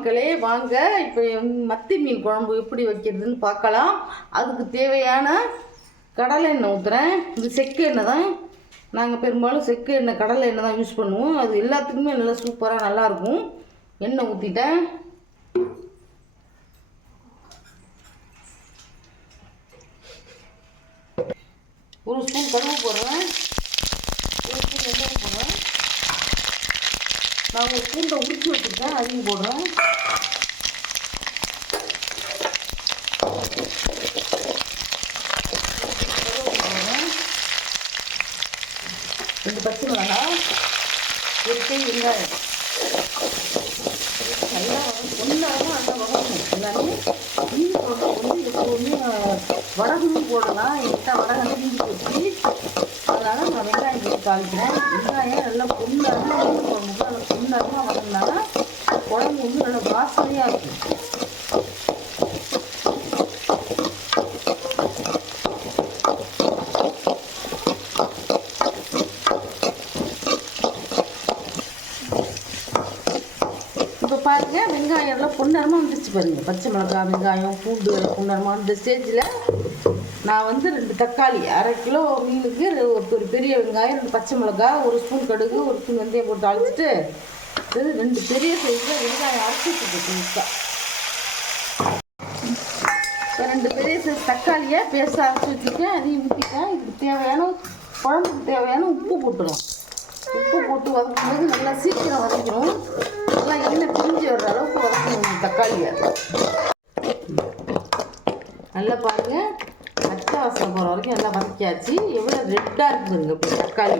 மக்களே, வாங்க இப்போ மத்தி மீன் குழம்பு எப்படி வைக்கிறதுன்னு பார்க்கலாம். அதுக்கு தேவையான கடலை எண்ணெய் ஊற்றுறேன். இது செக்கு எண்ணெய் தான். நாங்கள் பெரும்பாலும் செக்கு எண்ணெய் கடலை எண்ணெய் தான் யூஸ் பண்ணுவோம். அது எல்லாத்துக்குமே நல்லா சூப்பராக நல்லாயிருக்கும். எண்ணெய் ஊற்றிட்டேன். ஒரு ஸ்பூன் கடுகு போடுறேன். ஒரு ஸ்பூன் வெங்காயம் போடுறேன். நான் ஒரு பூண்டை உரிச்சி வச்சுருக்கேன், அதையும் போடுறேன். ரெண்டு பச்சை மிளகாய், ஒரு கை வெங்காயம் நல்லா ஒன்றாக நல்லா வதங்கணும். எல்லாமே மீன் குழம்பு வந்து எப்போவுமே வடகம் போடலாம். என்கிட்ட வடகம் மீன் போச்சு, அதனால் நான் வெங்காயம் போட்டு தாளிக்கிறேன். வெங்காயம் நல்லா பொண்ணாக மீன் குழம்புக்கு நல்லா பொண்ணாக வதங்கினால குழம்பு வந்து நல்லா வாசனையாக இருக்கும். இப்போ பாருங்கள், வெங்காயம் எல்லாம் பொன்னரமாக வந்துருச்சு பாருங்கள். பச்சை மிளகாய், வெங்காயம், பூண்டு எல்லாம் பொன்னரமாக இந்த ஸ்டேஜில் நான் வந்து 2 தக்காளி, 1/2 கிலோ மீனுக்கு ஒரு பெரிய வெங்காயம், 2 பச்சை மிளகாய், ஒரு ஸ்பூன் கடுகு, ஒரு ஸ்பூன் வெந்தயம் போட்டு அழைச்சிட்டு 2 பெரிய சைஸில் வெங்காயம் அரைச்சி வச்சுருக்கேன். இப்போ 2 பெரிய சைஸ் தக்காளியை பேஸ்ட்டாக அரைச்சி வச்சுருக்கேன். அதையும் ஊற்றிட்டேன். இதுக்கு தேவையான குழம்புக்கு தேவையான உப்பு போட்டுரும். உப்பு போட்டு வதக்கும்போது நல்லா சீக்கிரம் வதக்கணும். நல்லா எண்ணெய் பிரிஞ்சு வர்ற அளவுக்கு வதக்கணும் தக்காளியை. நல்லா பாருங்கள், பச்சை வாசனை போகிற வரைக்கும் நல்லா வதக்கியாச்சு. எவ்வளோ ரெட்டாக இருக்குதுங்க இப்போ தக்காளி.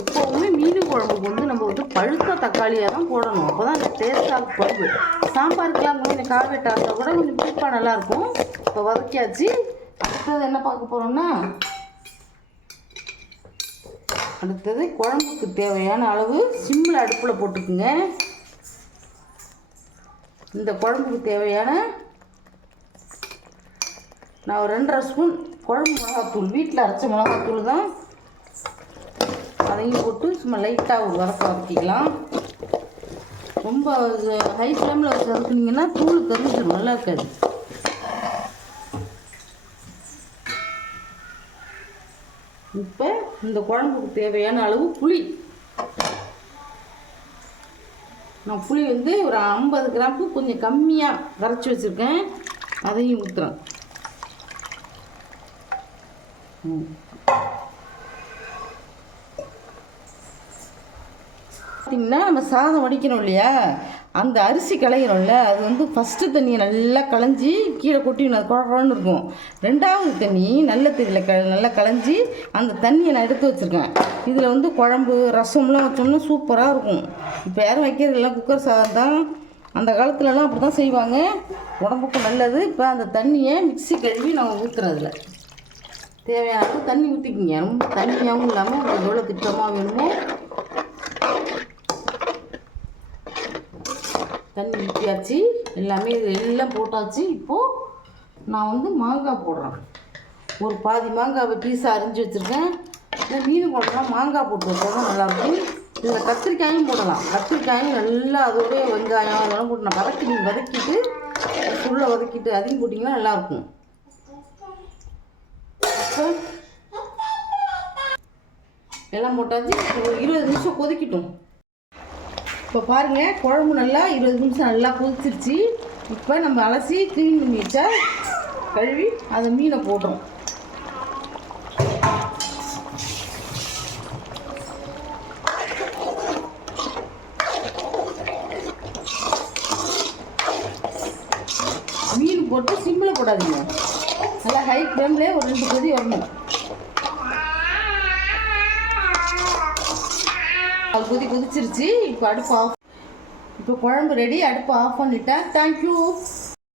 எப்போவுமே மீன் குழம்புக்கு வந்து நம்ம வந்து பழுத்த தக்காளியாக தான் போடணும். அப்போ தான் அந்த டேஸ்ட்டாக குழம்பு. சாம்பாருக்கெல்லாம் கொஞ்சம் காரவேட்டாக இருந்தால் கூட கொஞ்சம் புளிப்பாக நல்லாயிருக்கும். இப்போ வதக்கியாச்சு. அடுத்தது என்ன பார்க்க போகிறோம்னா, அடுத்தது குழம்புக்கு தேவையான அளவு சிம்மில் அடுப்பில் போட்டுக்குங்க. இந்த குழம்புக்கு தேவையான நான் ஒரு 2.5 ஸ்பூன் குழம்பு மிளகாத்தூள், வீட்டில் அரைச்ச மிளகாத்தூள் தான், அதையும் போட்டு சும்மா லைட்டாக ஒரு வதக்கிக்கலாம். ரொம்ப ஹை ஃப்ளேமில் வச்சு வதக்குனீங்கன்னா தூள் தெரிஞ்சிடும், நல்லா இருக்காது. இப்போ இந்த குழம்புக்கு தேவையான அளவு புளி, நான் புளி வந்து ஒரு 50 கிராமுக்கு கொஞ்சம் கம்மியாக கரைச்சி வச்சுருக்கேன். அதையும் ஊற்றுறேன். பார்த்திங்கன்னா நம்ம சாதம் வடிக்கணும் இல்லையா, அந்த அரிசி களைகிறோம்ல, அது வந்து ஃபஸ்ட்டு தண்ணியை நல்லா களைஞ்சி கீழே கொட்டிடணும். அது குழன்னு இருக்கும். 2வது தண்ணி நல்ல தண்ணியில் நல்லா களைஞ்சி அந்த தண்ணியை நான் எடுத்து வச்சுருக்கேன். இதில் வந்து குழம்பு ரசம்லாம் வச்சோம்னா சூப்பராக இருக்கும். இப்போ யாரும் வைக்கிறதுலாம் குக்கர் சாதம் தான். அந்த காலத்துலலாம் அப்படி தான் செய்வாங்க. உடம்புக்கு நல்லது. இப்போ அந்த தண்ணியை மிக்ஸி கழுவி நம்ம ஊற்றுறோம். அதில் தேவையான அளவு தண்ணி ஊற்றிக்கிங்க. ரொம்ப தண்ணியாகவும் இல்லாமல் உங்களுக்கு எவ்வளோ திட்டமாக வேணுமோ தண்ணி ஊற்றியாச்சு. எல்லாமே இது எல்லாம் போட்டாச்சு. இப்போது நான் வந்து மாங்காய் போடுறேன். ஒரு பாதி மாங்காவை பீஸாக அரிஞ்சு வச்சுருக்கேன். இந்த மீன் குழம்புலாம் மாங்காய் போட்டு வச்சா தான் நல்லாயிருக்கும். இதில் கத்திரிக்காயும் போடலாம். கத்திரிக்காயும் நல்லா அதோடய வெங்காயம் அதெல்லாம் போட்டு நான் வதக்கிட்டு ஃபுல்லாக வதக்கிட்டு அதையும் போட்டிங்கன்னா நல்லாயிருக்கும். எல்லாம் போட்டாச்சு. ஒரு 20 நிமிஷம் கொதிக்கட்டும். இப்போ பாருங்கள், குழம்பு நல்லா 20 நிமிஷம் நல்லா கொதிச்சிருச்சு. இப்போ நம்ம அலசி க்ளீன் பண்ணி வச்சா கழுவி அதை மீனை போடுறோம். மீன் போட்டு சிம்மில் போடாதீங்க, நல்லா ஹை ஃப்ளேம்லேயே ஒரு 2 கொதி வரணும். அது கொதிச்சிருச்சு. இப்போ அடுப்பு ஆஃப். இப்போ குழம்பு ரெடி. அடுப்பு ஆஃப் பண்ணிட்டேன். தேங்க்யூ.